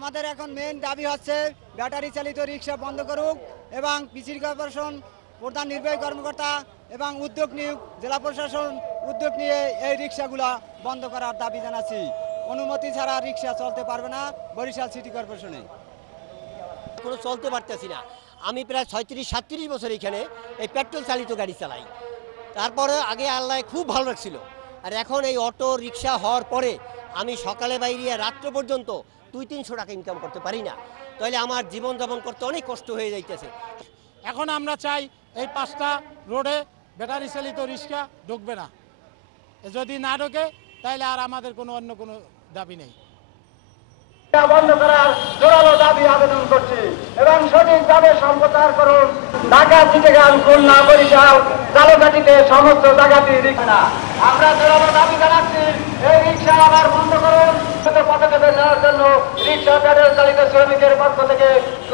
আমাদের এখন মেইন দাবি হচ্ছে ব্যাটারি চালিত রিক্সা বন্ধ করুক এবং পিসির কর্পোরেশন প্রধান নির্বাহী কর্মকর্তা এবং উদ্যোগ নিয়োগ জেলা প্রশাসন উদ্যোগ নিয়ে এই রিক্সাগুলা বন্ধ করার দাবি জানাচ্ছি। অনুমতি ছাড়া রিক্সা চলতে পারবে না বরিশাল সিটি কর্পোরেশনে। কোনো চলতে পারতেছি না। আমি প্রায় 36-37 বছর এখানে এই পেট্রোল চালিত গাড়ি চালাই। তারপরে আগে আল্লাহ খুব ভালো লাগছিল, আর এখন এই অটো রিক্সা হওয়ার পরে আমি সকালে বাইরে রাত্র পর্যন্ত 200-300 টাকা ইনকাম করতে পারি না। তাহলে আমার জীবনযাপন করতে অনেক কষ্ট হয়ে যাইতেছে। এখন আমরা চাই এই 5টা রোডে ব্যাটারি চালিত রিক্সা ঢুকবে না। যদি না ঢোকে তাহলে আর আমাদের অন্য কোনো দাবি নেই। বন্ধ করার জোরালো দাবি আবেদন করছি এবং সঠিকভাবে সম্প্রচার করুন। ঢাকা, চিটাগাং, খুলনা, বরিশাল, ঝালকাঠিতে সমস্ত জায়গাতে রিক্সা। আমরা জোরালো দাবি জানাচ্ছি এই রিক্সা আবার বন্ধ করুন। পদক্ষেপ নেওয়ার জন্য রিক্সা ব্যাটারি চালিত শ্রমিক